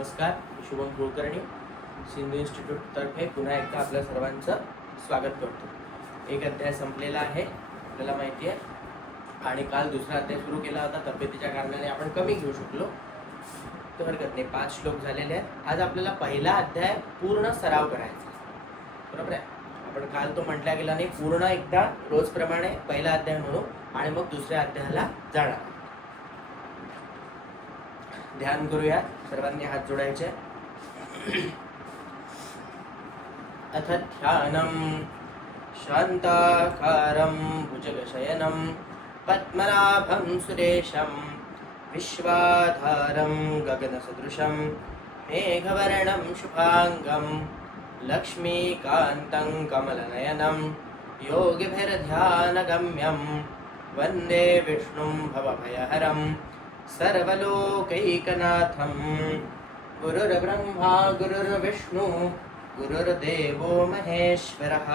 नमस्कार, शुभम कुलकर्णी सिंधू इन्स्टिट्यूटतर्फे पुन्हा एकदा आपल्या सर्वांचं स्वागत करतो. एक अध्याय संपलेला आहे, आपल्याला माहिती आहे, आणि काल दुसरा अध्याय सुरू केला होता. तब्येतीच्या कारणाने आपण कमी घेऊ शकलो, तर हरकत नाही. 5 श्लोक झालेले आहेत. आज आपल्याला पहिला अध्याय पूर्ण सराव करायचा, बरोबर आहे. आपण काल तो म्हटला गेला नाही, पूर्ण एकदा रोजप्रमाणे पहिला अध्याय म्हणू आणि मग दुसऱ्या अध्यायाला जाणार. ध्यान करूया, सर्वांनी हात जोडायचे. अथ ध्यानम् शान्ताकारं भुजगशयनं पद्मनाभं सुरेशं विश्वाधारं गगनसदृशं मेघवर्णं शुभांगं लक्ष्मीकान्तं कमलनयनं योगिभिर्ध्यानगम्यं वन्दे विष्णुं भवभयहरं सर्वलोकैकनाथं गुरुर्ब्रह्मा गुरुर्विष्णु गुरुर्देवो महेश्वरः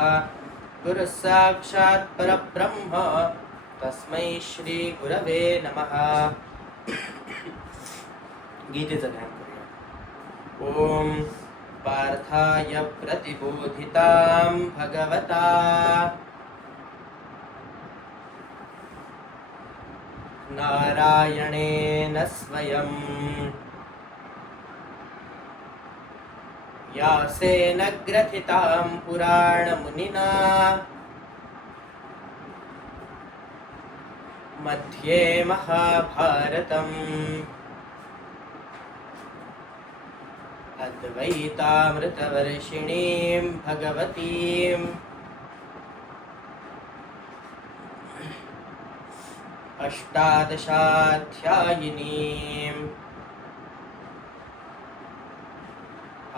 गुरुः साक्षात् परब्रह्म तस्मै श्री गुरवे नमः. गीतेचं ध्यान करूया. ओम पार्थाय प्रतिबोधितां भगवता नारायणेन स्वयं व्यासेन ग्रथितां पुराणमुनिना मध्ये महाभारतम् अद्वैतामृतवर्षिणीं भगवतीम् अष्टादशाध्यायिनीम्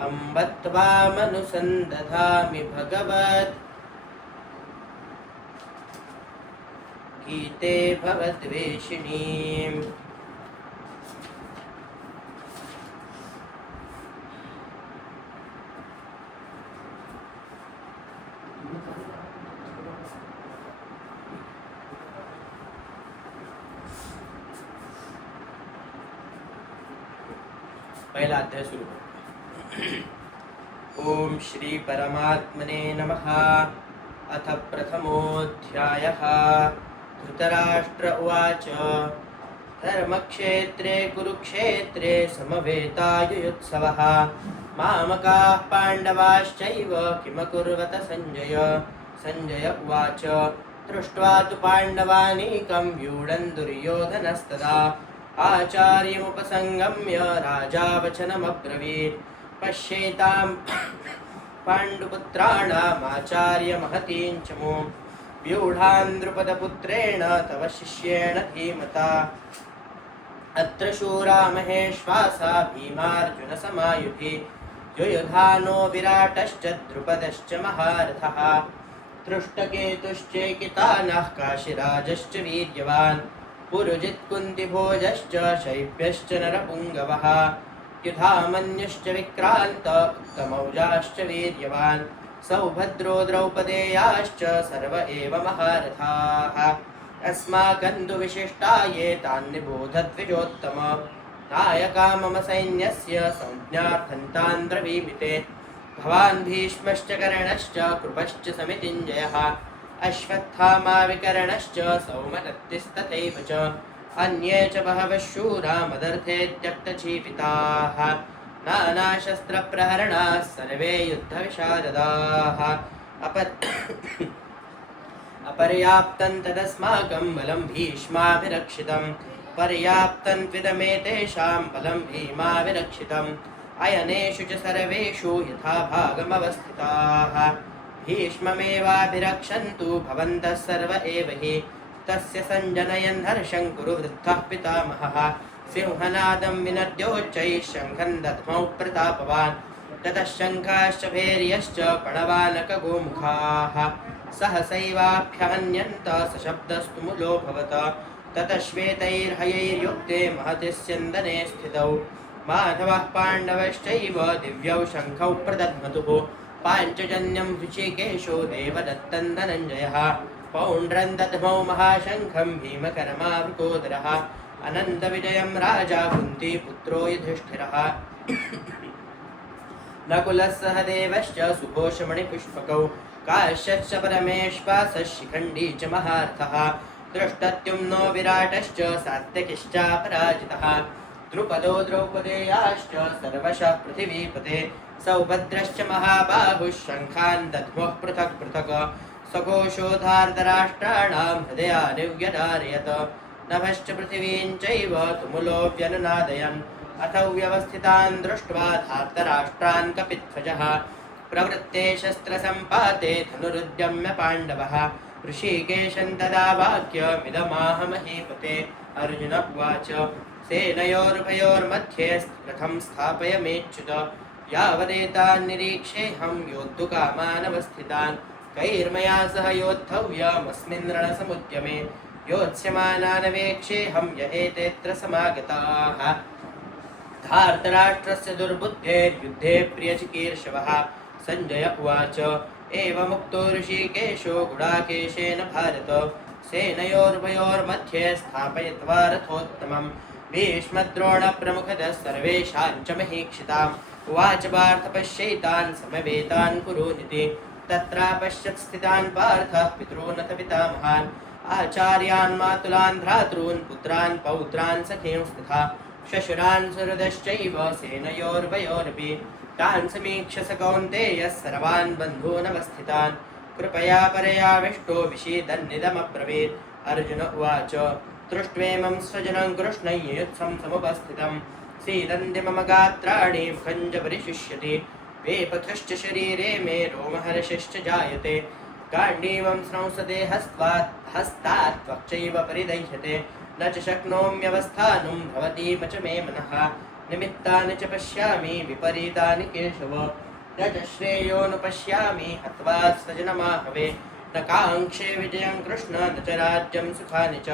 अम्ब त्वामनुसन्दधामि भगवत् गीते भवद्वेषिणीम्. पहिला अध्याय सुरू. ओम श्री परमात्मने नमः. अथ प्रथमोऽध्यायः. धृतराष्ट्र उवाच धर्मक्षेत्रे कुरुक्षेत्रे समवेतायुयुत्सवः मामकाः पाण्डवाश्चैव किमकुर्वत संजय. संजय उवाच दृष्ट्वा तु पाण्डवानीकं व्यूढन् दुर्योधनस्तदा आचार्यमुपसंगम्य राजा वचनमब्रवीत्. पश्येतां पाण्डुपुत्राणामाचार्यमहतीं च मूं व्यूढान् द्रुपदपुत्रेण तव शिष्येण धीमता. अत्र शूरा महेश्वासा भीमार्जुनसमायुधि युयुधानो विराटश्च द्रुपदश्च महारथः दृष्टकेतुश्चैकितानः काशिराजश्च वीर्यवान् पुरुजित्कुन्तिभोजश्च शैब्यश्च नरपुङ्गवः युधामन्युश्च विक्रान्त उत्तमौजाश्च वीर्यवान् सौभद्रो द्रौपदेयाश्च सर्व एव महारथाः. अस्माकं तु विशिष्टा ये तान् निबोधद्विजोत्तम. नायका मम सैन्यस्य संज्ञार्थं तान् ब्रवीमि ते. भवान् भीष्मश्च कर्णश्च कृपश्च समितिञ्जयः अश्वत्थामा विकर्णश्च सौमदत्तिस्तथैव च अन्ये च बहवः शूरा मदर्थे त्यक्तजीविताः नानाशस्त्रप्रहरणाः सर्वे युद्धविशारदाः. अपर्याप्तं तदस्माकं बलं भीष्माभिरक्षितं पर्याप्तं त्विदमेतेषां बलं भीमाभिरक्षितम्. अयनेषु च सर्वेषु यथाभागमवस्थिताः भीष्ममेवाभिरक्षन्तु भवन्तः सर्व एव हि. तस्य सञ्जनयन् हर्षं कुरु वृद्धः पितामहः सिंहनादं विनद्योच्चैः शङ्खं दध्मौ प्रतापवान्. ततः शङ्खाश्च भैर्यश्च प्रणवानकगोमुखाः सहसैवाभ्यहन्यन्त सशब्दस्तु मुलोऽभवत्. ततः श्वेतैर्हयैर्युक्ते महति स्यन्दने स्थितौ माधवः पाण्डवश्चैव दिव्यौ शङ्खौ प्रदध्मतुः. पाञ्चजन्यं ऋषिकेशो देवदत्तं धनञ्जयः पौण्ड्रं दध्मौ महाशङ्खं भीमकर्मावृकोदरः अनन्तविजयं राजा कुन्तीपुत्र पुत्रो युधिष्ठिरः नकुलः सहदेवश्च सुघोषमणिपुष्पकौ काश्यश्च परमेश्वासः शिखण्डी च महार्थः दृष्टद्युम्नो विराटश्च सात्यकिश्चापराजितः द्रुपदो द्रौपदेयाश्च सर्वशः पृथिवीपते सौभद्रश्च महाबाहुः शङ्खान् दध्मुः पृथक् पृथक् सघोषोधार्तराष्ट्राणां हृदयानि व्यधारयत नभश्च पृथिवीं चैव तुमुलो व्यनुनादयन् अथ व्यवस्थितान् दृष्ट्वा धार्तराष्ट्रान् कपिध्वजः प्रवृत्ते शस्त्रसम्पाते धनुरुद्यम्य पाण्डवः ऋषिकेशं तदा वाक्यमिदमाह महीपते अर्जुन उवाच सेनयोरुभयोर्मध्ये रथं स्थापयमेच्युत यावदेतान् निरीक्षेऽहं योद्धुकामानवस्थितान् कैर्मया सह योद्धव्यमस्मिन् रणसमुद्यमे योत्स्यमानान् वेक्षेऽहं यहेतेऽत्र समागताः धार्तराष्ट्रस्य दुर्बुद्धेर्युद्धे प्रियचिकीर्षवः सञ्जय उवाच एवमुक्तो ऋषिकेशो गुडाकेशेन भारत सेनयोरुभयोर्मध्ये स्थापयित्वा रथोत्तमम् भीष्मद्रोणप्रमुखतः सर्वेषां च महीक्षिताम् उवाच पार्थ पश्यैतान् समवेतान् कुरूनिति तत्रापश्यत् स्थितान् पार्थः पितॄनथ पितामहान् आचार्यान् मातुलान् भ्रातॄन् पुत्रान् पौत्रान् सखींस्तथा श्वशुरान् सुहृदश्चैव सेनयोरुभयोरपि तान् समीक्ष्य स कौन्तेयः सर्वान् बन्धूनवस्थितान् कृपया परयाविष्टो विषीदन्निदमब्रवीत् अर्जुन उवाच दृष्ट्वेमं स्वजनं कृष्णयुत्सं समुपस्थितं सीदन्ति मम गात्राणि मुखं च परिशुष्यति वेपथश्च शरीरे मे रोमहर्षश्च जायते गाण्डीवं स्रंसते हस्तात् त्वक्चैव परिदह्यते न च शक्नोम्यवस्थातुं भवतीम च मे मनः निमित्तानि च पश्यामि विपरीतानि केशव न च श्रेयोऽनुपश्यामि हत्वा स्वजनमाहवे न काङ्क्षे विजयं कृष्ण न च राज्यं सुखानि च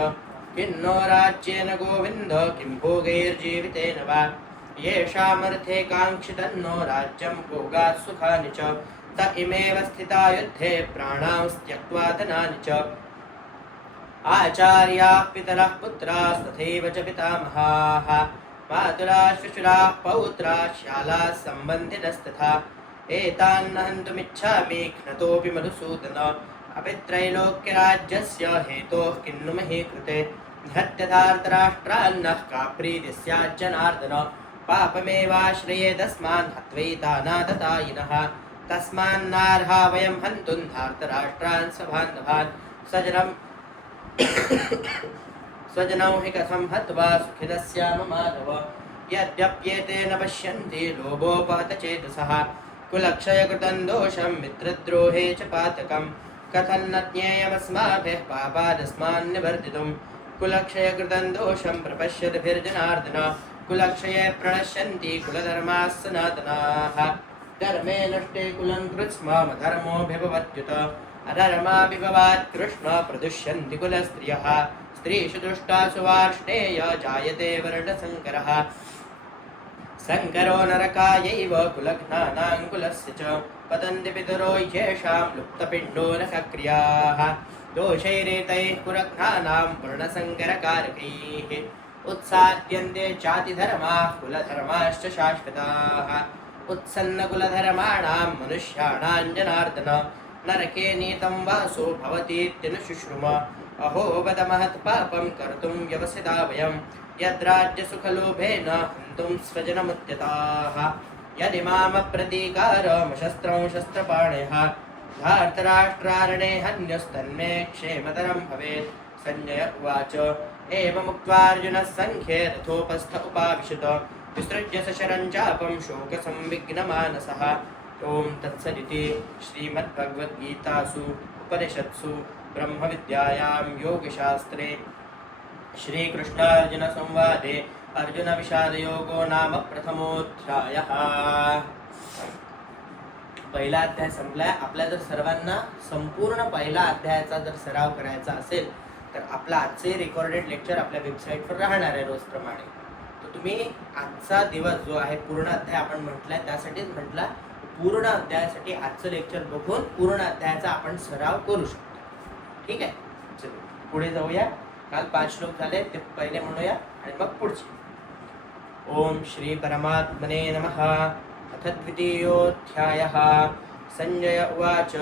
किन्नो राज्येन गोविन्द किं भोगैर्जीवितेन वा येषामर्थे काङ्क्षितन्नो राज्यं भोगात् सुखानि च त इमेव स्थिता युद्धे प्राणां त्यक्त्वा धनानि च आचार्याः पितरः पुत्राः तथैव च पितामहाः मातुलाः श्वशुराः पौत्राः श्यालाः सम्बन्धिनस्तथा एतान्न हन्तुमिच्छामि घ्नतोऽपि मधुसूदन अपि त्रैलोक्यराज्यस्य हेतोः किन्नु मही कृते निहत्यधार्तराष्ट्रान्नः का प्रीतिः स्यात् जनार्दन पापमेवाश्रयेदस्मान् हत्वैतानाततायिनः तस्मान्नार्हा वयं हन्तुं धार्तराष्ट्रान् स्वबान्धवान् स्वजनौ हि कथं हत्वा सुखिनः स्याम माधव यद्यप्येते न पश्यन्ति लोभोपहतचेतसः कुलक्षयकृतं दोषं मित्रद्रोहे च पातकं कथं न ज्ञेयमस्माभिः पापादस्मान् निवर्तितुं कुलक्षयकृतं दोषं प्रपश्यद्भिर्जनार्दन कुलक्षये प्रणश्यन्ति कुलधर्माः सनातनाः धर्मे नष्टे कुलं कृत्स्मधर्मोऽभिभवत्युत अधर्माभिभवात् कृष्ण प्रदुष्यन्ति कुलस्त्रियः स्त्रीषु दुष्टासु वार्ष्णेय जायते वर्णसङ्करः सङ्करो नरकायैव कुलघ्नानां कुलस्य च पतन्ति पितरो येषां लुप्तपिण्डो नखक्रियाः दोषैरेतैः कुलघ्नानां वर्णसङ्करकारकैः उत्साद्यन्ते चातिधर्माः कुलधर्माश्च शाश्वताः उत्सन्नकुलधर्माणां मनुष्याणां जनार्दन नरके नीतं वासो भवतीत्यनुशुश्रुम अहो वद महत्पापं कर्तुं व्यवसिता वयं यद्राज्यसुखलोभेन हन्तुं स्वजनमुद्यताः यदि मामप्रतीकारमशस्त्रं शस्त्रपाणयः धार्तराष्ट्रारणे हन्यस्तन्मे क्षेमतरं भवेत् सञ्जय उवाच एवमुक्त्वार्जुनः सङ्ख्ये रथोपस्थ उपाविशत विसृज्य सशरं चापं शोकसंविघ्नमानसः ॐ तत्सदिति श्रीमद्भगवद्गीतासु उपनिषत्सु ब्रह्मविद्यायां योगशास्त्रे श्रीकृष्णार्जुनसंवादे अर्जुनविषादयोगो नाम प्रथमोऽध्यायः। पहिला अध्याय संपलाय. आपल्या जर सर्वांना संपूर्ण पहिला अध्यायाचा जर सराव करायचा असेल तर आपला आजचे रेकॉर्डेड लेक्चर आपल्या वेबसाईटवर राहणार आहे रोजप्रमाणे. तर तुम्ही आजचा दिवस जो आहे पूर्ण अध्याय आपण म्हटलाय त्यासाठीच म्हटला पूर्ण अध्यायासाठी आजचं लेक्चर बघून पूर्ण अध्यायाचा आपण सराव करू शकतो. ठीक आहे, चलो पुढे जाऊया. काल 5 श्लोक झाले ते पहिले म्हणूया आणि मग पुढचे. ओम श्री परमात्मने नमः। अथ द्वितीयोऽध्यायः। संजय उवाच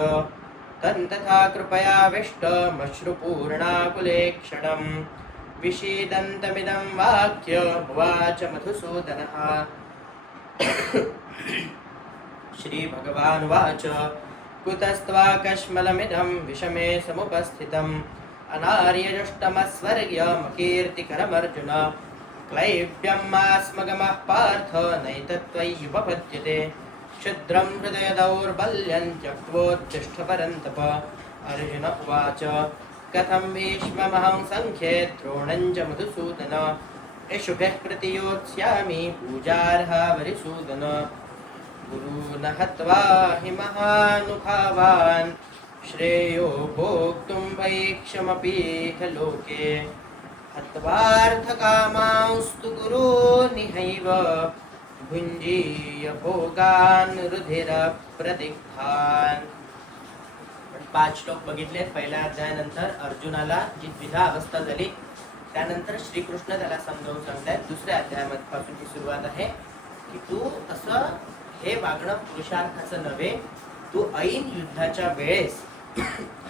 तन्तथा कृपयाविष्टमश्रुपूर्णाकुलेक्षणं विषीदन्तमिदं वाक्यमुवाच मधुसूदनः। श्रीभगवानुवाच कुतस्त्वाकश्मलमिदं विषमे समुपस्थितम् अनार्यजुष्टमस्वर्ग्यमकीर्तिकरमर्जुन क्लैब्यमास्मगमः पार्थ नैतत्त्वय्युपपद्यते क्षुद्रं हृदय दौर्बल्यं त्यक्त्वोत्तिष्ठ परन्तप। अर्जुन उवाच कथं भीष्ममहं सङ्ख्ये द्रोणं च मधुसूदन इषुभिः प्रतियोत्स्यामि पूजार्हा वरिसूदन गुरून् हत्वा हि महानुभावान् श्रेयो भोक्तुं भैक्षमपीह लोके हत्वार्थकामांस्तु गुरूनिहैव भुञ्जीय भोगान् रुधिरप्रदिग्धान्। 5 श्लोक बघितले. पहिल्या अध्यायानंतर अर्जुनाला जी द्विधा अवस्था झाली त्यानंतर श्रीकृष्ण त्याला समजावून सांगतायत. दुसऱ्या अध्यायापासून ही सुरुवात आहे की तू असं हे वागणं पुरुषार्थाचं नव्हे, तू ऐन युद्धाच्या वेळेस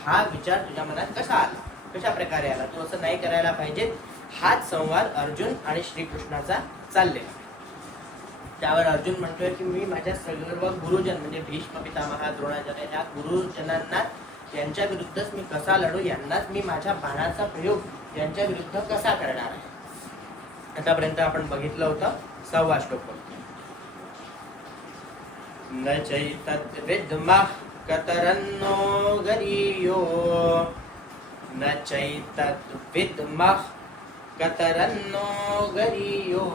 हा विचार तुझ्या मनात कसा आला, कशा प्रकारे आला, तू असं नाही करायला पाहिजे. हाच संवाद अर्जुन आणि श्रीकृष्णाचा चाललेला. त्यावर अर्जुन म्हणतोय की मी माझ्या सर्व गुरुजन म्हणजे भीष्म पितामह द्रोणाचार्य या गुरुजनांना यांच्या विरुद्धच मी कसा लढू, यांनाच मी माझ्या बाणाचा प्रयोग यांच्या विरुद्ध कसा करणार आहे. आतापर्यंत आपण बघितलं होतं 6वा श्लोक. न चैतद्विद्मः कतरन्नो गरीयो न चैतद्विद्मः कतरन्नो गरीयो.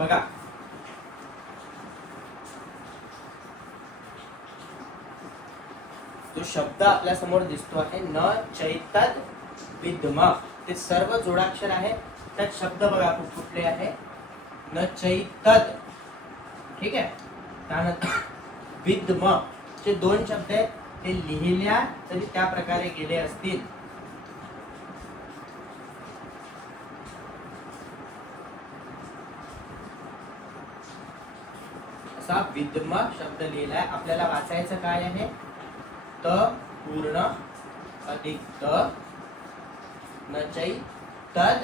बघा तो शब्द आपल्या समोर दिसतो आहे न चैतद विद्म. ते सर्व जोडाक्षर आहे. त्यात शब्द बघा कुठले आहे. न चैतद, ठीक आहे. त्यानंतर विद्म चे 2 शब्द आहेत. ते लिहिल्या तरी त्या प्रकारे गेले असतील. विद्म शब्द लिहिलाय. आपल्याला वाचायचं काय आहे. त पूर्ण अधिक त न चैतद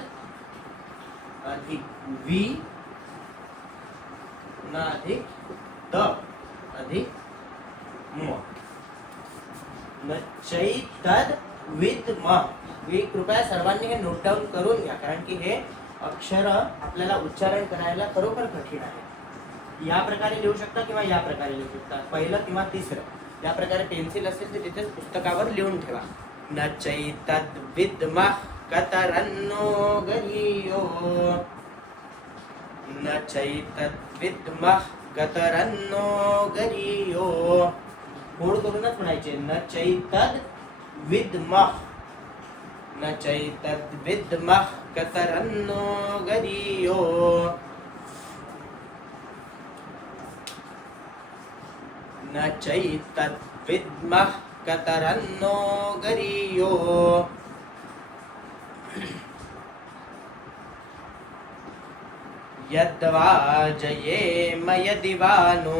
अधिक वि न अधिक त अधिक म न चैतद विद्म. कृपया सर्वांनी हे नोट डाऊन करून घ्या, कारण की हे अक्षर आपल्याला उच्चारण करायला खरोखर कठीण आहे. या प्रकारे लिहू शकता किंवा या प्रकारे लिहू शकता, पहिलं किंवा तिसरं. या प्रकारे पेन्सिल असेल तर तिथेच पुस्तकावर लिहून ठेवा. न चैतद्विद्मः कतरन्नो गरीयो न चैतद्विद्मः कतरन्नो गरीयो. गोड करूनच म्हणायचे. न चैतद्विद्मः न चैतद्विद्मः कतरन्नो गरीयो. न चैतद्विद्मः कतरन्नो गरीयो. यद्वा जयेम यदि वा नो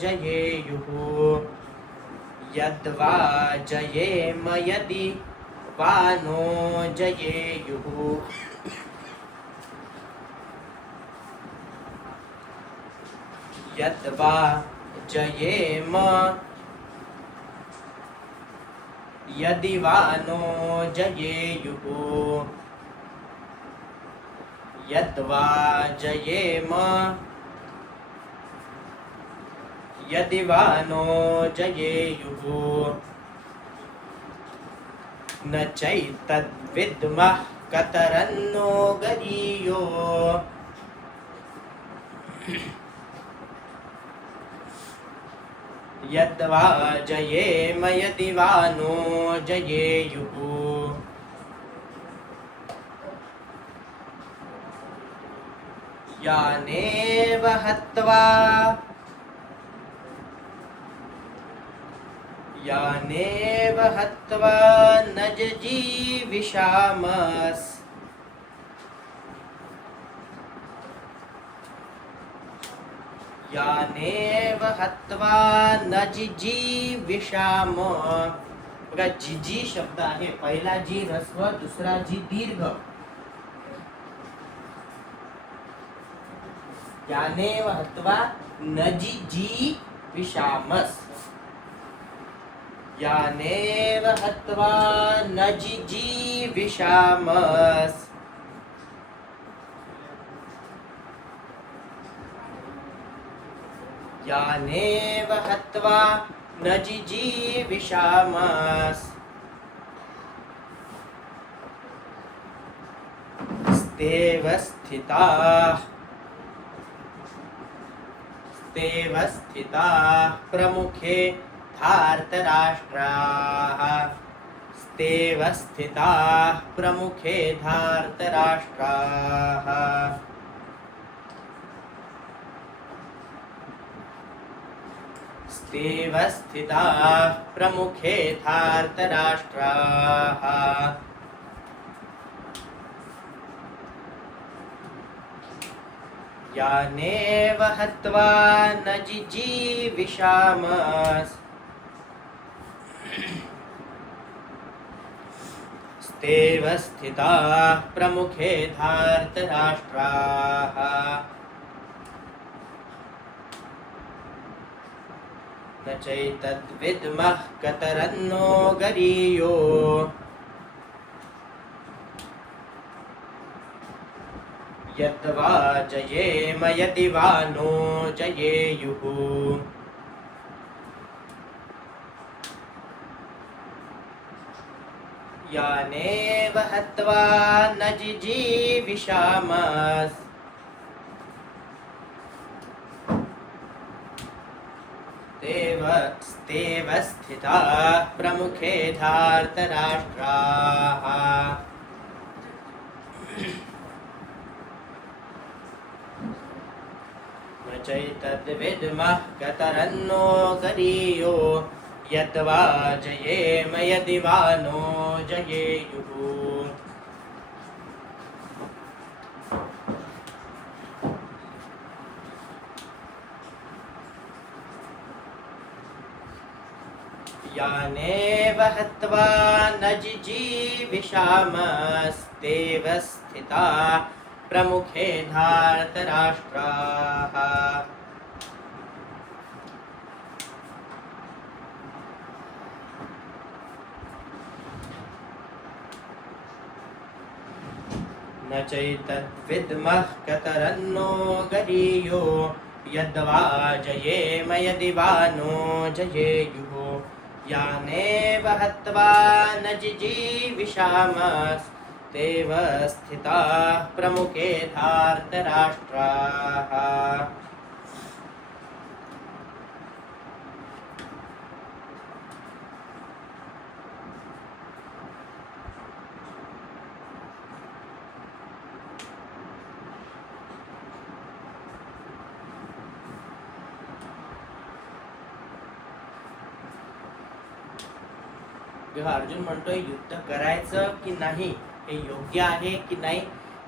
जयेयुः यद्वा जयेम यदि वा नो जयेयुः. यद्वा जयेम यदि वा नो जयेयुः यद्वा जयेम यदि वा नो जयेयुः न चैतद्विद्मः कतरन्नो गरीयो यद्वा जयेम यदि वा नो जयेयुः यानेव हत्वा न जीविषामस् यानेव हत्वा न जिजीविषाम. बघा जिजी शब्द आहे, पहिला जी ह्रस्व, दुसरा जी दीर्घ. यानेव हत्वा न जिजीविषामस्. यानेव हत्वा न जिजीविषामस्. यानेव हत्वा न जिजीविषामस्. स्तेव स्थिताः प्रमुखे धार्तराष्ट्राः. स्तेव स्थिताः प्रमुखे धार्तराष्ट्राः. स्तेव स्थिताः प्रमुखे धार्तराष्ट्राः. यानेव हत्वा न जिजीविषामस्. स्तेव स्थिताः प्रमुखे धार्तराष्ट्राः. न चैतद्विद्मः कतरन्नो गरीयो यद्वा जयेम यदि वा नो जयेयुः. यानेव हत्वा न जिजीविषामस्. स्तेव स्थिताः प्रमुखे धार्तराष्ट्राः. न चैतद्विद्मः कतरन्नो गरीयो यद्वा जयेम यदि वा नो जयेयुः. यानेव हत्वा न जिजीविषामस्तेव स्थिताः प्रमुखे धार्तराष्ट्राः. न चैतद्विद्मः कतरन्नो गरीयो यद्वा जयेम यदि वा नो जयेयुः. यानेव हत्वा न जिजीविषामस्तेव स्थिताः प्रमुखे धार्तराष्ट्राः. अर्जुन म्हणतोय युद्ध करायचं की नाही, हे योग्य आहे की नाही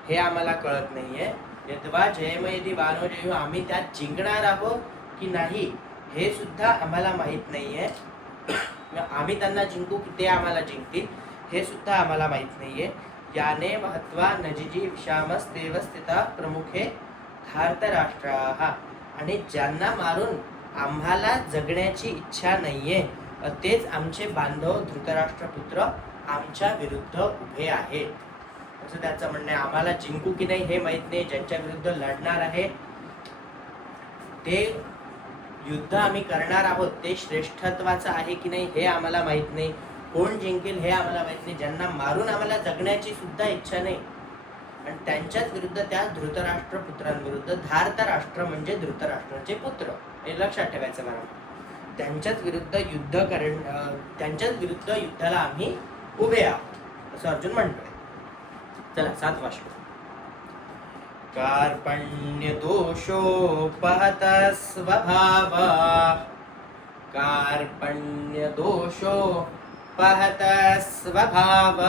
हे आम्हाला कळत नाहीये. यद्वा जयेम यदि वा नो जयेयुः, आम्ही त्यात जिंकणार आहोत की नाही हे सुद्धा आम्हाला माहित नाहीये. आम्ही त्यांना जिंकू की ते आम्हाला जिंकतील हे सुद्धा आम्हाला माहित नाहीये. यानेव हत्वा न जिजीविषामस्तेव स्थिताः प्रमुखे धार्तराष्ट्राः. आणि ज्यांना मारून आम्हाला जगण्याची इच्छा नाहीये तेच आमचे बांधव धृतराष्ट्रपुत्र आमच्या विरुद्ध उभे आहेत असं त्याचं म्हणणं आहे. आम्हाला जिंकू की नाही हे माहित नाही. ज्यांच्या विरुद्ध लढणार आहे ते युद्ध आम्ही करणार आहोत ते श्रेष्ठत्वाचं आहे की नाही हे आम्हाला माहित नाही. कोण जिंकेल हे आम्हाला माहित नाही, ज्यांना मारून आम्हाला जगण्याची सुद्धा इच्छा नाही, आणि त्यांच्याच विरुद्ध त्या धृतराष्ट्र पुत्रांविरुद्ध, धार्तराष्ट्र म्हणजे धृतराष्ट्राचे पुत्र, हे लक्षात ठेवायचं मला, त्यांच्याच विरुद्ध त्यांच्याच विरुद्ध युद्धाला आम्ही उभे आहोत असं अर्जुन म्हणतोय. चला 7वा श्लोक. कार्पण्य दोषोपहत स्वभाव, कार्पण्य दोषोपहत स्वभाव,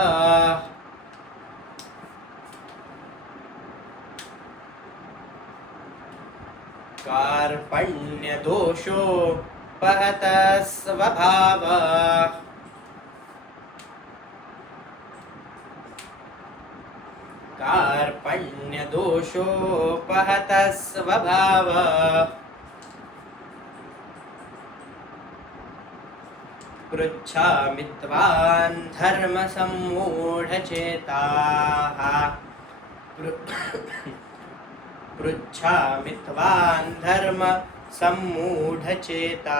कार्पण्य दोषोपहत स्वभाव, कार्पण्य दोषोपहत स्वभाव, पृच्छामि त्वां धर्म सम्मूढचेताः, पृच्छामि त्वां धर्म सम्मूढचेताः,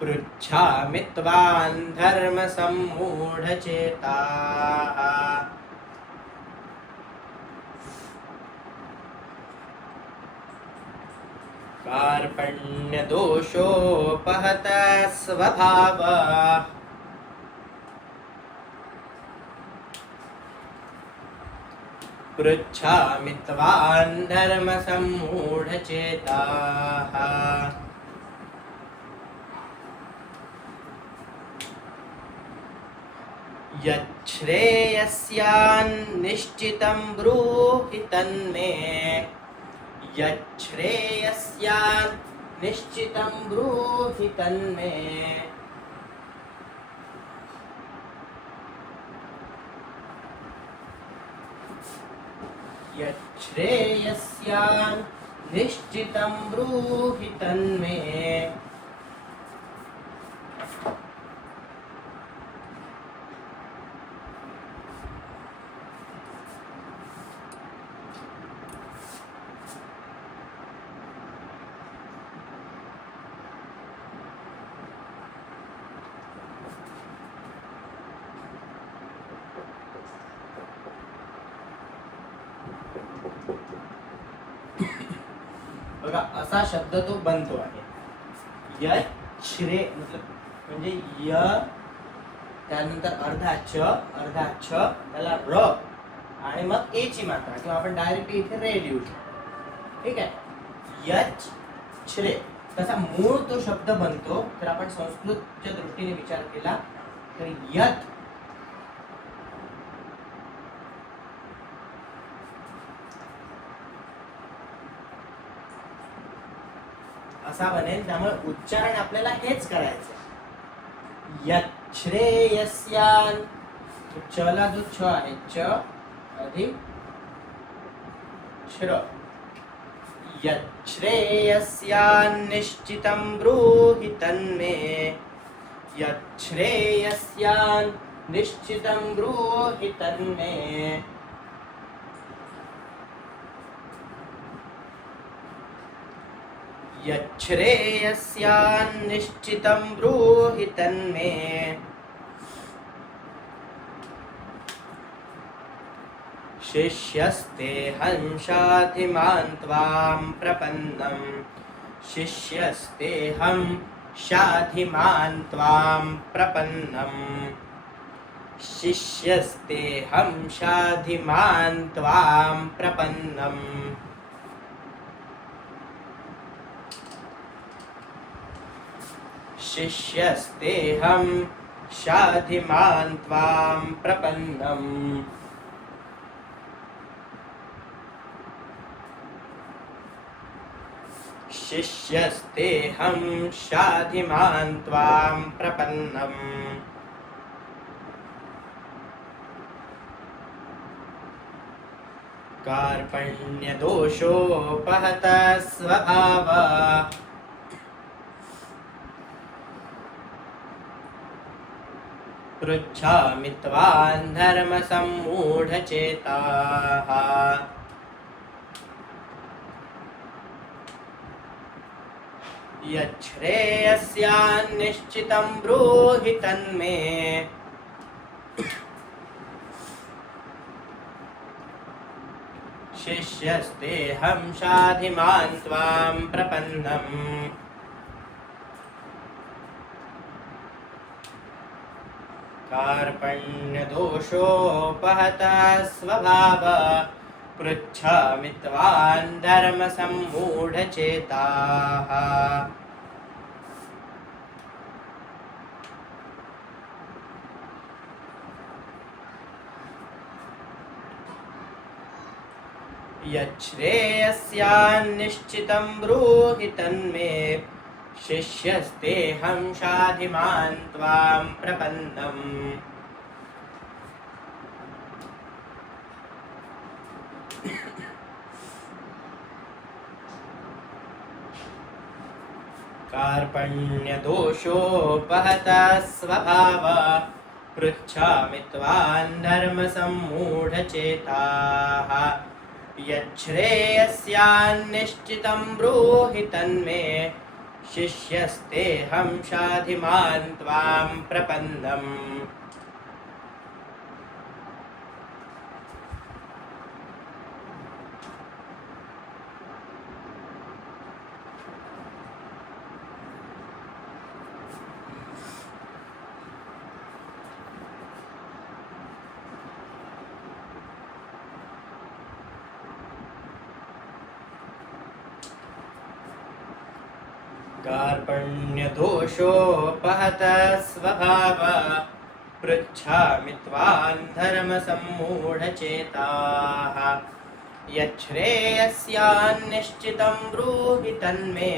पृच्छामि त्वां धर्म सम्मूढचेताः, कार्पण्य दोषोपहत स्वभाव, पृच्छामि त्वां धर्म सम्मूढचेताः, यच्छ्रेयस्यान्निश्चितं ब्रूहि तन्मे, यच्छ्रेयस्यान्निश्चितं ब्रूहि तन्मे, यच्छ्रेयस्यान्निश्चितं ब्रूहि तन्मे, बघा असा शब्द तो बनतो आहे. यच्छ्रे म्हणजे य, त्यानंतर अर्धा छ त्याला र आणि मग ए ची मात्रा, किंवा आपण डायरेक्ट इथे रे लिहू शकतो. ठीक आहे. यच्छ्रे तसा मूळ तो शब्द बनतो. तर आपण संस्कृतच्या दृष्टीने विचार केला तर यत असा बनेल. त्यामुळे उच्चारण आपल्याला हेच करायचं. यच्छ्रेयस्यान, चला जो छ आहे च अधिक श्र, यच्छ्रेयस्यान्निश्चितं ब्रूहि तन्मे, यच्छ्रेयस्यान्निश्चितं ब्रूहि तन्मे, यच्छ्रेयस्यान्निश्चितं ब्रूहि तन्मे, शिष्यस्तेऽहं शाधिमां त्वां प्रपन्नं, शिष्यस्तेऽहं शाधिमां त्वां प्रपन्नं, शिष्यस्तेऽहं शाधिमां त्वां प्रपन्नं, शिष्यस्तेऽहं शाधिमां त्वां प्रपन्नं, शिष्यस्तेऽहं शाधिमां त्वां प्रपन्नं, कार्पण्यदोषोपहत स्वभावः, पृच्छामि त्वां धर्मसम्मूढचेताः, यच्छ्रेयस्यान्निश्चितं ब्रूहि तन्मे शिष्यस्तेऽहं शाधिमान् त्वां प्रपन्नम्। कार्पण्यदोषोपहतः स्वभाव पृच्छामि त्वां धर्मसम्मूढचेताः। यच्छ्रेयस्यान्निश्चितं ब्रूहि तन्मे शिष्यस्तेऽहं शाधिमान् त्वां प्रपन्नम्। कार्पण्यदोषोपहतः स्वभाव पृच्छामि त्वां धर्मसम्मूढचेताः। यच्छ्रेयस्यान्निश्चितं ब्रूहि तन्मे शिष्यस्तेऽहं शाधिमान् त्वां प्रपन्नम्। कार्पण्यदोषोपहतः स्वभाव पृच्छामि त्वां धर्मसम्मूढचेताः। यच्छ्रेयस्यान्निश्चितं ब्रूहि तन्मे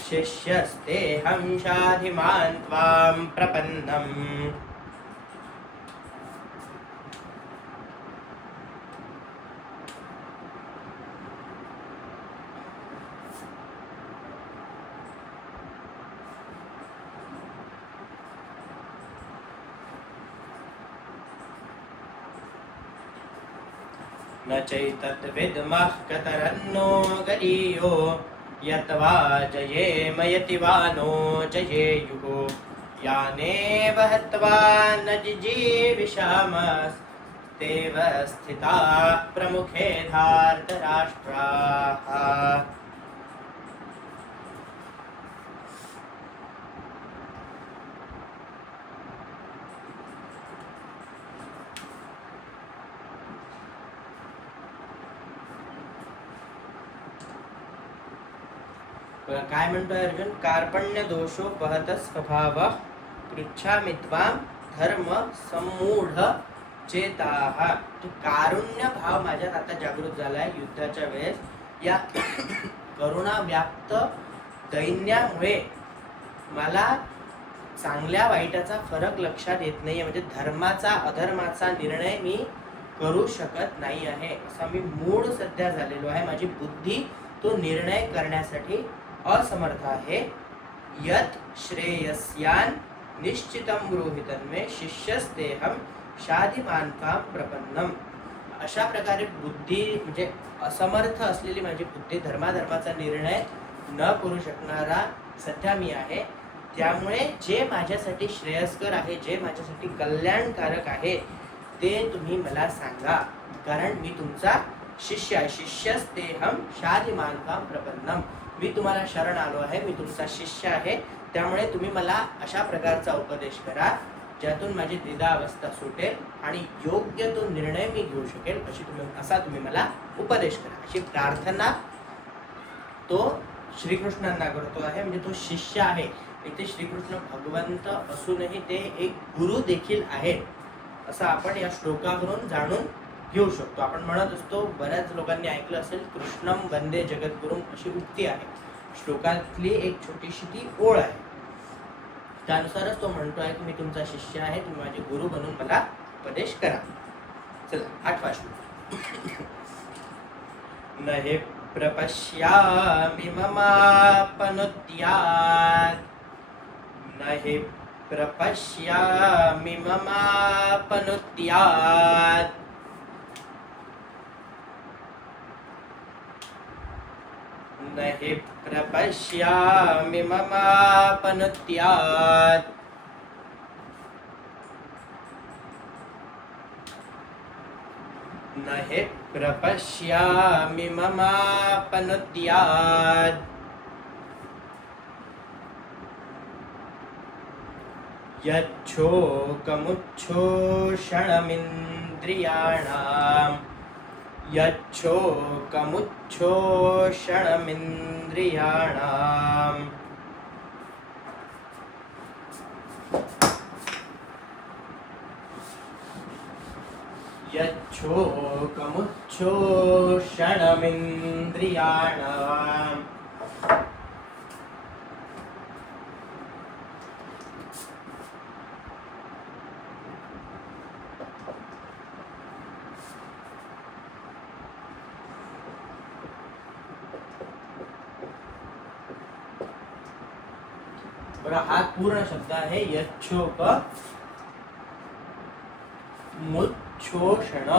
शिष्यस्तेऽहं शाधिमान् त्वां प्रपन्नम्। न चैतद्विद्मः कतरन्नो गरीयो यत्वा जयेम यति वा नो जयेयुः। यानेव हत्वा न जिजीविषामस्तेव स्थिताः प्रमुखे धार्तराष्ट्राः। काय म्हणतोय अर्जुन? कार्पण्य दोषोपहत स्वभाव पृच्छामि त्वां धर्म सम्मूढ चेताः। कारुण्य भाव माझ्यात आता जागृत झालाय युद्धाच्या वेळेस। या करुणा व्याप्त दैन्यामुळे मला चांगल्या वाईटाचा फरक लक्षात येत नाहीये, म्हणजे धर्माचा अधर्माचा निर्णय मी करू शकत नाही आहे, असा मी मूढ सध्या झालेलो आहे। माझी बुद्धी तो निर्णय करण्यासाठी असमर्थ आहे। यत श्रेयस्यान निश्चितं ब्रूहि तन्मे शिष्यस्तेऽहं शाधिमान् त्वां प्रपन्नम्। अशा प्रकारे बुद्धी म्हणजे असमर्थ असलेली माझी बुद्धी धर्माधर्माचा निर्णय न करू शकणारा सध्या मी आहे। त्यामुळे जे माझ्यासाठी श्रेयस्कर आहे, जे माझ्यासाठी कल्याणकारक आहे ते तुम्ही मला सांगा, कारण मी तुमचा शिष्य आहे। शिष्यस्तेऽहं शाधिमान् त्वां प्रपन्नम्। मी तुम्हाला शरण आलो आहे, मी तुमचा शिष्य आहे, त्यामुळे तुम्ही मला अशा प्रकारचा उपदेश करा ज्यातून माझी द्विधावस्था सुटेल आणि योग्य तो निर्णय मी घेऊ शकेल, असा तुम्ही मला उपदेश करा, अशी प्रार्थना तो श्रीकृष्णांना करतो आहे। म्हणजे तो शिष्य आहे, इथे श्रीकृष्ण भगवंत असूनही ते एक गुरु देखील आहेत, असं आपण या श्लोकावरून जाणून घेऊ शकतो। आपण म्हणत असतो, बऱ्याच लोकांनी ऐकलं असेल, कृष्णम वंदे जगद्गुरुम अशी उक्ती आहे। श्लोकातली एक छोटीशी ती ओळ आहे, त्यानुसारच तो म्हणतो आहे की मी तुमचा शिष्य आहे, तुम्ही माझे गुरु बनून मला उपदेश करा। चला 8वा श्लोक। न हि प्रपश्यामि ममापनुद्यात्, न हि प्रपश्यामि ममापनुद्यात्, न न हि प्रपश्यामि ममापनुद्यात् न हि प्रपश्यामि ममापनुद्यात् यच्छोकमुच्छोषणमिन्द्रियाणाम् यच्छोकमुच्छोषणमिन्द्रियाणाम् यच्छोकमुच्छोषणमिन्द्रियाणाम् बघा हा पूर्ण शब्द आहे यच्छोक मुच्छोषण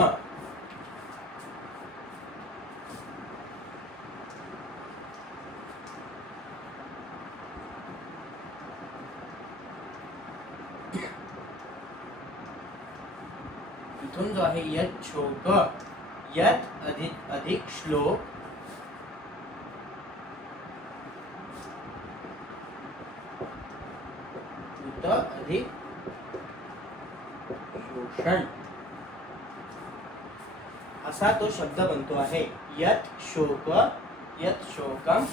इथून जो आहे यच्छोक यत अधिक श्लोक अधिक शोषण असा तो शब्द बनतो आहे यत शोकम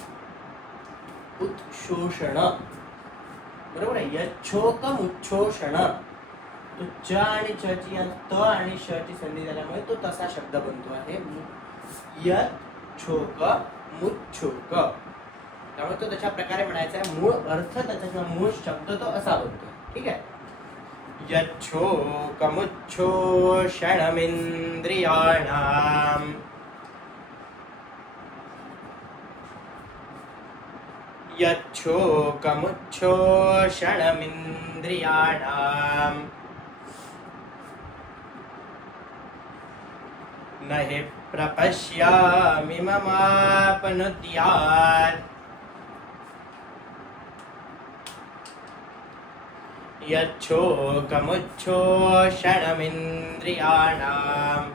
उत्शोषण बरोबर आहे यच्छोकम उत्शोषण तो च आणि च ची त आणि श ची संधी झाल्यामुळे तो तसा शब्द बनतो आहे यत शोक मुच्छोक त्यामुळे तो त्याच्या प्रकारे म्हणायचा आहे मूळ अर्थ त्याचा किंवा मूळ शब्द तो असा बनतो ठीक आहे यच्छोकमुच्छोषणमिन्द्रियाणाम् यच्छोकमुच्छोषणमिन्द्रियाणाम् न हि प्रपश्यामि ममापनुद्यात् यच्छोकमुच्छोषणमिन्द्रियाणाम्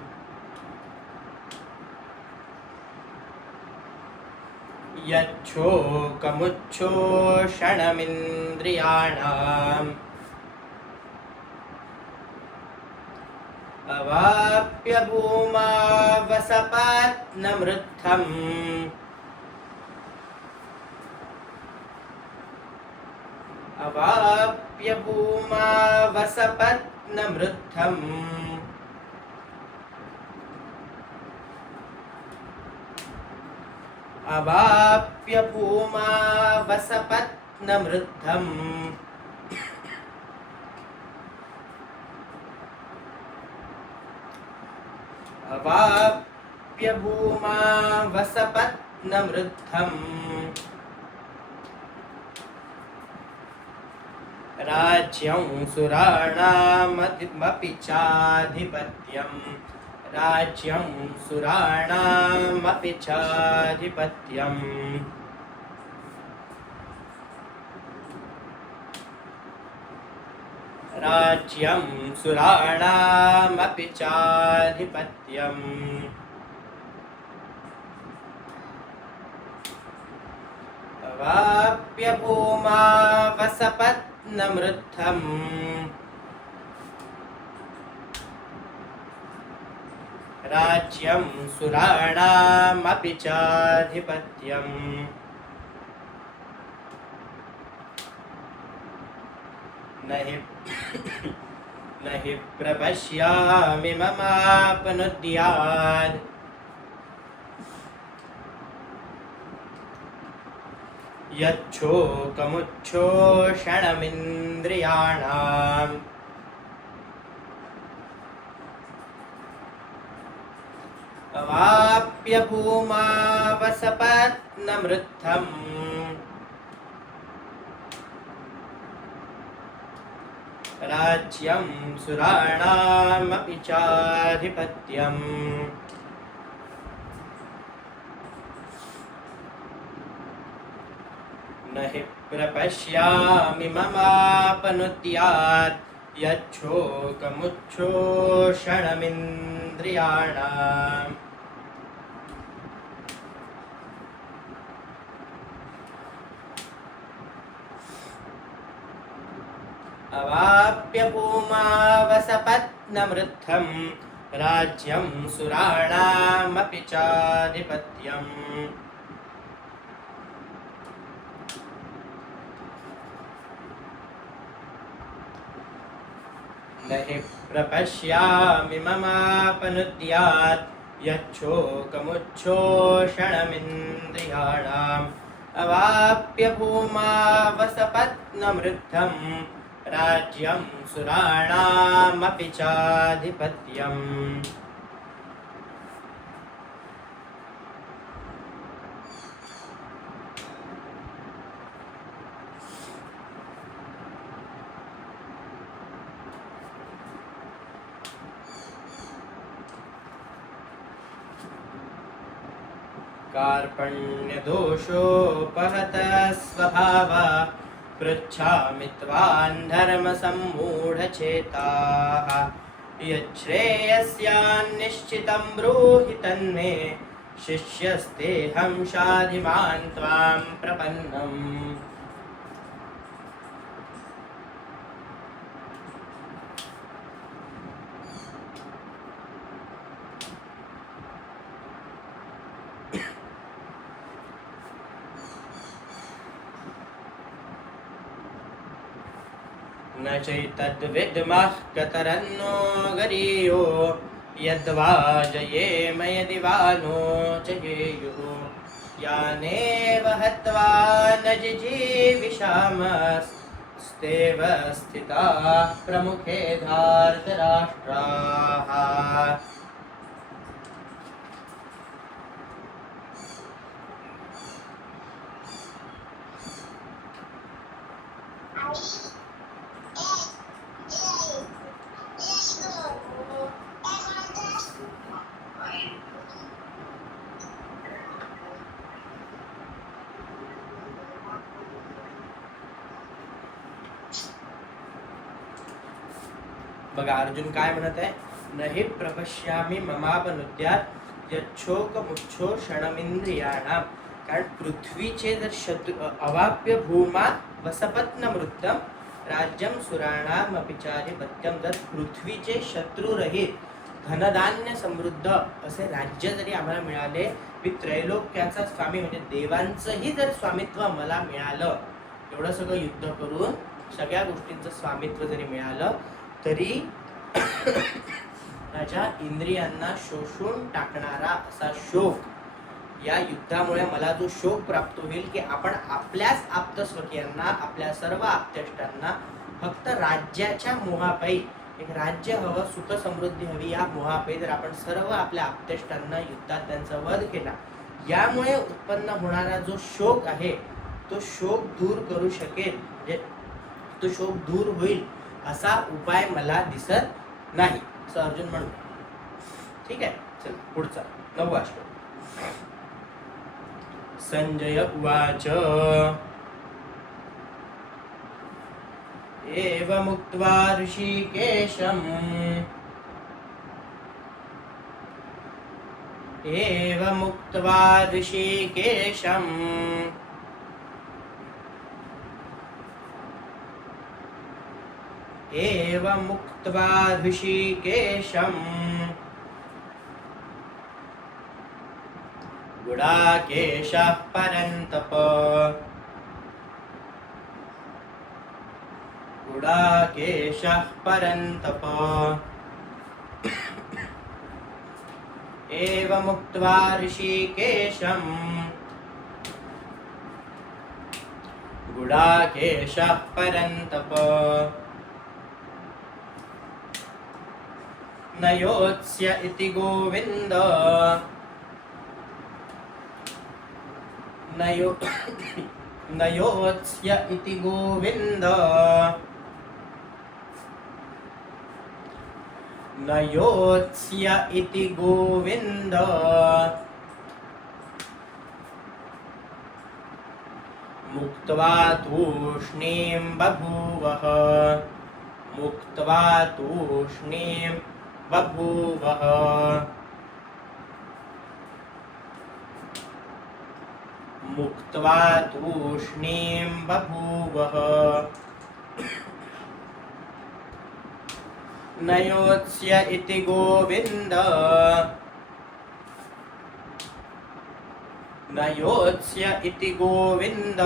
यच्छोकमुच्छोषणमिन्द्रियाणाम् अवाप्य भूमावसपत्नमृद्धम् अवाप्य भूमावसपत्नमृद्धम् अवाप्य भूमावसपत्नमृद्धम् अवाप्य भूमावसपत्नमृद्धम् राज्यं सुराणामपि चाधिपत्यम् राज्यं सुराणामपि चाधिपत्यम् राज्यं सुराणामपि चाधिपत्यम् अवाप्य भूमावसपत्नमृद्धम् राज्यं सुराणामपि चाधिपत्यम् न हि प्रपश्यामि ममापनुद्यात् यच्छोकमुच्छोषणमिन्द्रियाणाम् अवाप्य भूमावसपत्नमृद्धम् राज्यं सुराणामपि चाधिपत्यम् न हि प्रपश्यामि ममापनुद्यात् यच्छोकमुच्छोषणमिन्द्रियाणाम् अवाप्य भूमावसपत्नमृद्धं राज्यं सुराणामपि चाधिपत्यम् न हि प्रपश्यामि ममापनुद्यात् यच्छोकमुच्छोषणमिन्द्रियाणाम् अवाप्य भूमावसपत्नमृद्धं राज्यं सुराणामपि चाधिपत्यम् कार्पण्यदोषोपहत स्वभावा पृच्छामि त्वां धर्मसम्मूढचेताः यच्छ्रेयस्यान्निश्चितं ब्रूहि तन्मे शिष्यस्तेऽहं शाधिमां त्वां प्रपन्नम् न चैतद्विद्मः कतरन्नो गरीयो यद्वा जयेम यदि वा नो जयेयुः यानेव हत्वा न जिजीविषामस्तेव स्थिताः प्रमुखे धार्तराष्ट्राः बघा अर्जुन काय म्हणत आहे, न हि प्रपश्यामि ममापनुद्यात् यच्छोकमुच्छोषणमिन्द्रियाणाम्. कारण पृथ्वीचे जर शत्रु अवाप्य भूमा वसपत्नमृद्धं राज्यं सुराणामपि चाधिपत्यं. जर पृथ्वीचे शत्रुरहित धनधान्य समृद्ध असे राज्य जरी आम्हाला मिळाले, मी त्रैलोक्याचा स्वामी म्हणजे देवांचंही जर स्वामित्व मला मिळालं, एवढं सगळं युद्ध करून सगळ्या गोष्टींचं स्वामित्व जरी मिळालं तरी माझ्या इंद्रियांना शोषून टाकणारा असा शोक, या युद्धामुळे मला जो शोक प्राप्त होईल की आपण आपल्याच आप्तस्वकीयांना, आपल्या सर्व आप्तेष्टांना फक्त राज्याच्या मोहापायी, एक राज्य हवं, सुख समृद्धी हवी, या मोहापायी जर आपण सर्व आपल्या आप्तेष्टांना युद्धात त्यांचा वध केला, यामुळे उत्पन्न होणारा जो शोक आहे तो शोक दूर करू शकेल, म्हणजे तो शोक दूर होईल असा उपाय मला दिसत नाही, असं अर्जुन म्हणतो. ठीक आहे, चल पुढचा 9वा श्लोक. संजय उवाच एवमुक्त्वा ऋषिकेशम् एवमुक्त्वा ऋषिकेशम् गुडाकेशः परन्तप एवमुक्त्वा ऋषिकेशम् गुडाकेशः परन्तप न योत्स्य इति गोविन्द न योत्स्य इति गोविन्द न योत्स्य इति गोविन्द मुक्त्वा तूष्णीं बभूवः मुक्त्वा तूष्णीं बभूवः मुक्त्वा तूष्णीं बभूवः न योत्स्य इति गोविन्द न योत्स्य इति गोविन्द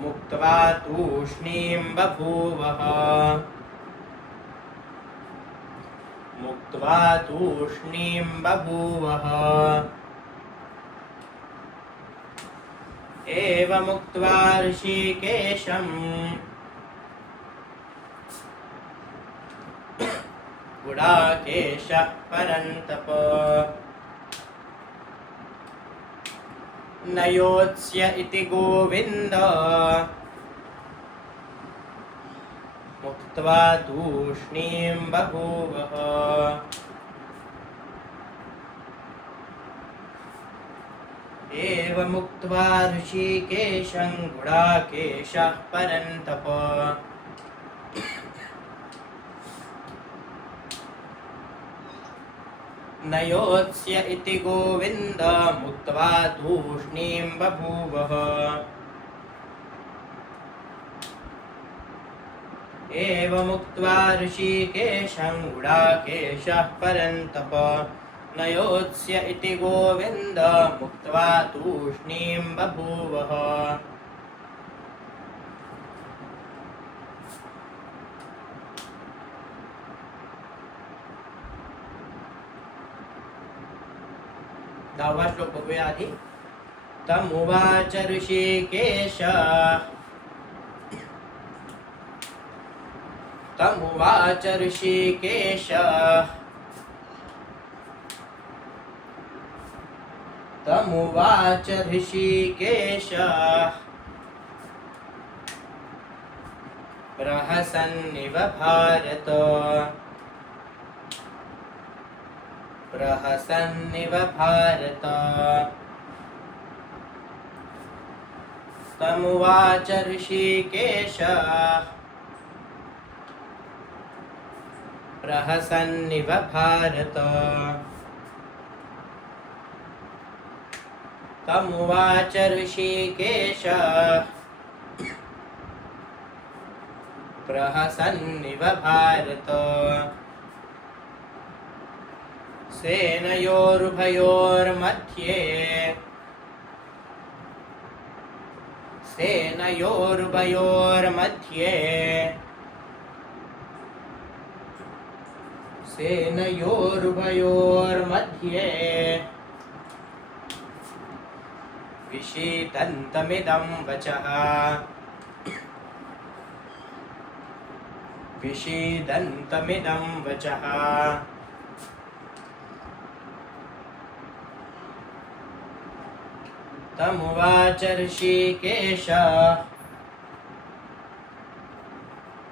मुक्त्वा तूष्णीं बभूवः मुक्त्वा तूष्णीं बभूवः एवमुक्त्वा ऋषिकेशम् गुडाकेशः परन्तप न योत्स्य इति गोविन्द मुक्त्वा तूष्णीं बभूवः एवमुक्त्वा ऋषिकेशं गुडाकेशः परन्तप न योत्स्य इति गोविन्द मुक्त्वा तूष्णीं बभूवः एवमुक्त्वा ऋषिकेशं गुडाकेशः परन्तप न योत्स्य इति गोविन्द मुक्त्वा तूष्णीं बभूवः दहावा श्लोक बघूया आधी तमुवाच ऋषिकेश तमुवाच ऋषिकेश तमुवाच ऋषिकेश प्रहसन्निव भारत प्रहसन्निव भारत तमुवाच ऋषिकेश प्रहसन्निव भारत तमुवाच ऋषिकेश प्रहसन्निव भारत सेनयोरुभयोर्मध्ये सेनयोरुभयोर्मध्ये सेनयोरुभयोर्मध्ये विषीदन्तमिदं वचः विषीदन्तमिदं वचः तमुवाच ऋषिकेश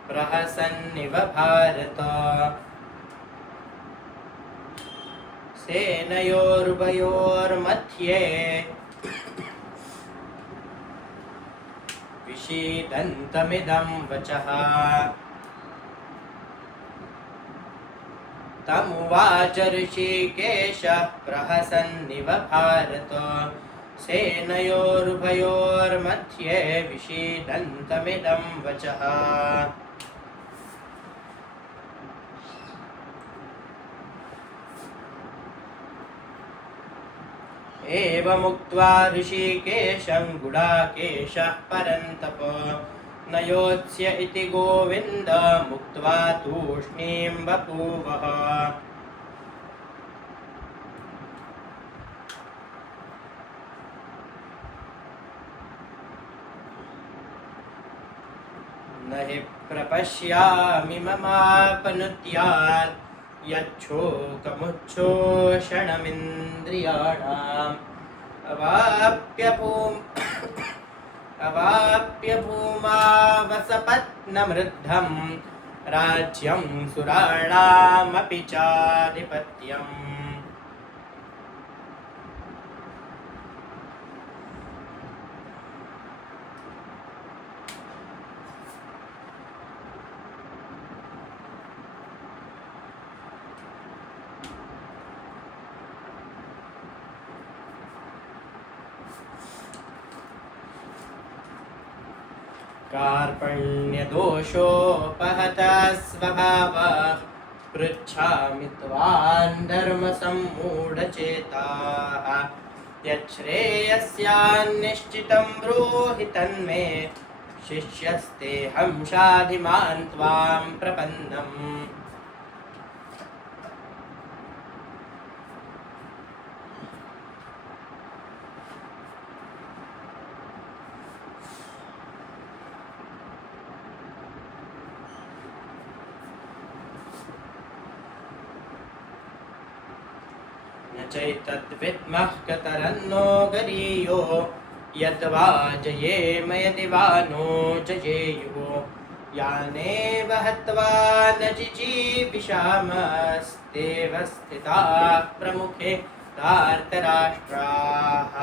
प्रहसन्निव भारत सेनयोरुभयोर्मध्ये विषीदन्तमिदं वचः तमुवाच ऋषिकेश प्रहसन्निव भारत सेनयोरुभयोर्मध्ये विषीदन्तमिदं वचः एवमुक्त्वा ऋषिकेशं गुडाकेशः परन्तप न योत्स्य इति गोविन्द मुक्त्वा तूष्णीं बभूवः न हि प्रपश्यामि ममापनुद्यात् यच्छोकमुच्छोषणमिन्द्रियाणाम् अवाप्य भूमावसपत्नमृद्धं राज्यं सुराणामपि चाधिपत्यम् कार्पण्यदोषोपहतः स्वभावः पृच्छामि त्वां धर्मसम्मूढचेताः यच्छ्रेयस्यान्निश्चितं ब्रूहि तन्मे शिष्यस्तेऽहं शाधिमान् त्वां प्रपन्नम्. चैतद्विद्मः कतरन्नो गरीयो यद्वा जयेम यदि वा नो जयेयुः यानेव हत्वा न जिजीविषामस्तेव स्थिताः प्रमुखे धार्तराष्ट्राः.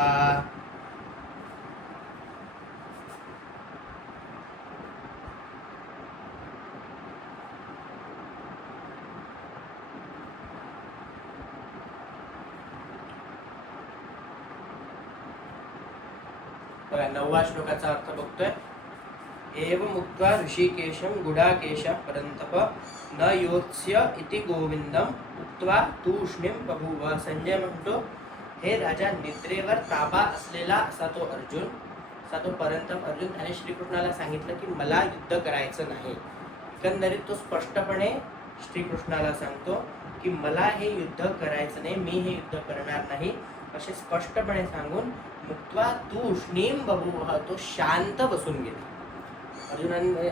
बघा 9व्या श्लोकाचा अर्थ बघतोय. एवं उक्त्वा ऋषिकेशं गुडाकेशः परन्तप न योत्स्य इति गोविंदम उक्त्वा तूष्णीम बभूव. संजय म्हणतो, हे राजा, निद्रेवर ताबा असलेला असा तो अर्जुन, असा तो परंतप अर्जुन, त्याने श्रीकृष्णाला सांगितलं की मला युद्ध करायचं नाही. एकंदरीत तो स्पष्टपणे श्रीकृष्णाला सांगतो की मला हे युद्ध करायचं नाही, मी हे युद्ध करणार नाही असे स्पष्टपणे सांगून मुक्त्वा तूष्णीम बभूव, तो शांत बसून गेला.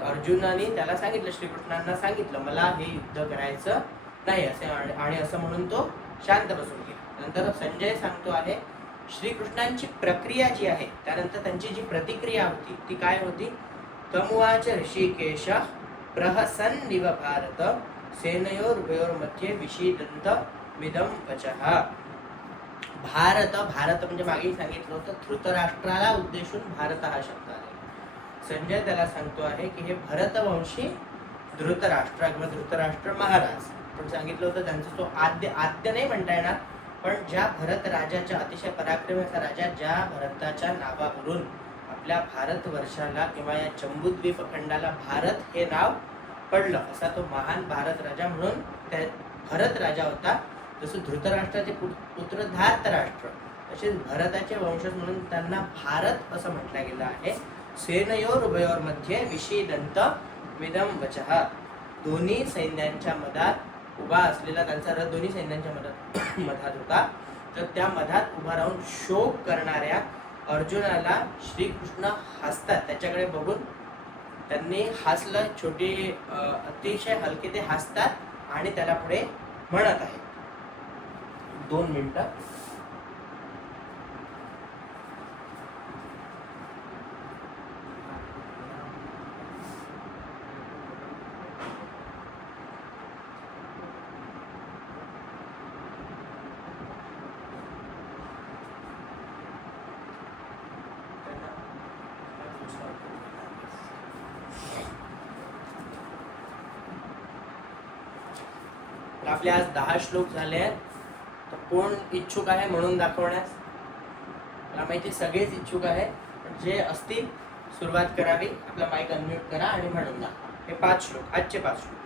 अर्जुनाने त्याला सांगितलं, श्रीकृष्णांना सांगितलं मला हे युद्ध करायचं नाही असे, आणि असं म्हणून तो शांत बसून गेला. नंतर संजय सांगतो आहे श्रीकृष्णांची प्रक्रिया जी आहे, त्यानंतर त्यांची जी प्रतिक्रिया होती ती काय होती. तमुवाच ऋषिकेश प्रहसन्निव भारत सेनयोरुभयोर्मध्ये विषीदन्त विदं वचः. भारत म्हणजे मागे सांगितलं होतं धृतराष्ट्राला उद्देशून भारत हा शब्द आहे. संजय त्याला सांगतो आहे की हे भरतवंशी धृतराष्ट्र किंवा धृतराष्ट्र महाराज, पण सांगितलं होतं त्यांचा तो आद्य नाही म्हणता येणार, पण ज्या भरत राजाच्या, अतिशय पराक्रमी असा राजा, ज्या भरताच्या नावावरून आपल्या भारतवर्षाला किंवा या जम्बूद्वीप खंडाला भारत हे नाव पडलं, असा तो महान भारत राजा म्हणून त्या भरत राजा होता. जसं धृतराष्ट्राचे पुत्र धार्तराष्ट्र, तसेच भरताचे वंशज म्हणून त्यांना भारत असं म्हटलं गेलं आहे. सेनयोर उभयोर्मध्ये विषीदंत विदम वचः. दोन्ही सैन्यांच्या मधात उभा असलेला त्यांचा रथ दोन्ही सैन्यांच्या मधात होता. तर त्या मधात उभा राहून शोक करणाऱ्या अर्जुनाला श्रीकृष्ण हसतात. त्याच्याकडे बघून त्यांनी हसलं, छोटी अतिशय हलके ते हसतात आणि त्याला पुढे म्हणत आहे. 2 मिनिटं. आपले आज 10 श्लोक झाले आहेत. तर कोण इच्छुक आहे म्हणून दाखवण्यास? मला माहिती सगळेच इच्छुक आहे, पण जे असतील सुरुवात करावी. आपला माईक अनम्यूट करा आणि म्हणून दाखवा. हे 5 श्लोक, आजचे 5 श्लोक.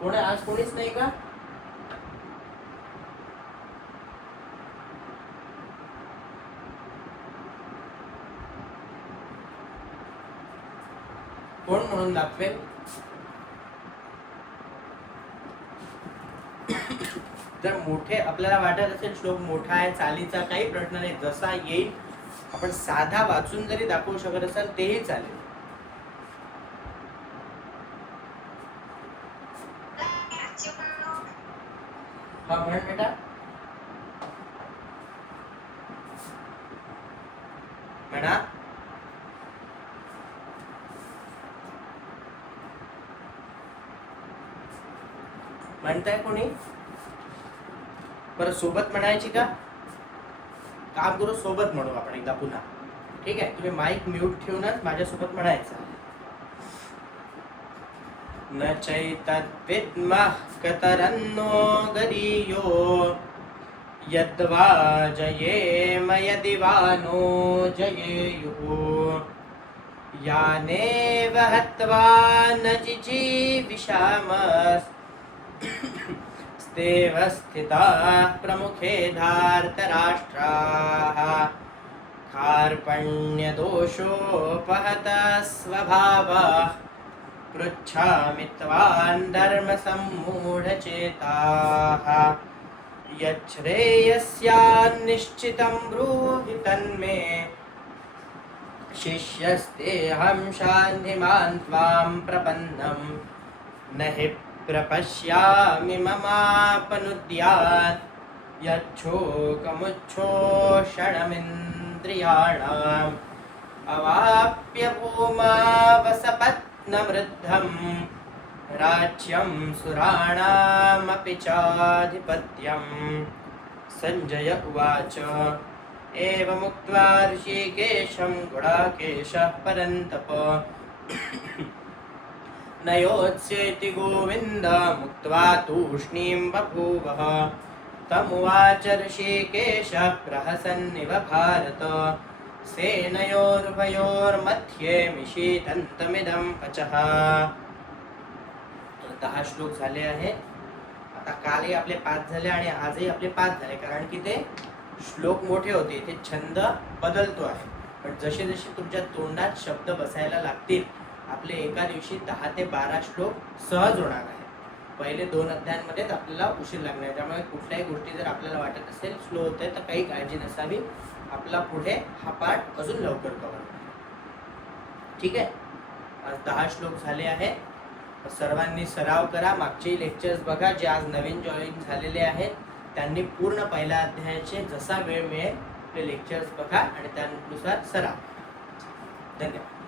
कोण आज कोणीच नाही का? कोण म्हणून दाखवेल? जर मोठे आपल्याला वाटत असेल श्लोक मोठा आहे, चालीचा काही प्रश्न नाही, जसा येईल आपण साधा वाचून जरी दाखवू शकत असाल तेही चालेल. हा म्हण बेटा. म्हणा. म्हणताय कोणी? बरं सोबत म्हणायची का? काम करू, सोबत म्हणू आपण एकदा पुन्हा. ठीक आहे, तुम्ही माईक म्यूट ठेवूनच माझ्यासोबत म्हणायचं. न चैतद्विद्मः कतरन्नो गरीयो यद्वा जयेम यदि वा नो जयेयुः यानेव हत्वा न जिजीविषामस्तेव स्थिताः प्रमुखे धार्तराष्ट्राः कार्पण्यदोषोपहतः स्वभावः पृच्छामि त्वां धर्मसम्मूढचेताः यच्छ्रेयस्यान्निश्चितं ब्रूहि तन्मे शिष्यस्तेऽहं शान्तिमान् त्वां प्रपन्नं न हि प्रपश्यामि ममापनुद्यात् यच्छोकमुच्छोषणमिन्द्रियाणाम् अवाप्य भूमावसपत्नवृद्धं राज्यं सुराणामपि चाधिपत्यम्। संजय उवाच एवमुक्त्वा ऋषिकेशं गुडाकेशः परन्तप न योत्स्येति गोविन्द मुक्त्वा तूष्णीं बभूवः तमुवाच ऋषिकेशः प्रहसन्निव भारत सेनयोरुभयोर्मध्ये मिषितन्तमिदं वचः। 10 श्लोक झाले आहे. आता कालही आपले 5 झाले आणि आजही आपले 5 झाले, कारण की ते श्लोक मोठे होते, ते छंद बदलतो आहे. पण जसे जसे तुमच्या तोंडात शब्द बसायला लागतील आपले एका दिवशी 10 ते 12 श्लोक सहज होणार आहे. पहिले 2 अध्यायांमध्येच आपल्याला उशीर लागणार आहे. त्यामुळे कुठल्याही गोष्टी जर आपल्याला वाटत असेल स्लो होते तर काही काळजी नसावी. आपला पुढे हा पाठ अजून लवकर कव्हर होईल. ठीक आहे. आज 10 श्लोक झाले आहे. सर्वांनी सराव करा. मागचे लेक्चर्स बघा. जे आज नवीन जॉईन झालेले आहेत त्यांनी पूर्ण पहिल्या अध्यायाचे जसा वेळ मिळेल ते लेक्चर्स बघा आणि त्यानुसार सराव. धन्यवाद.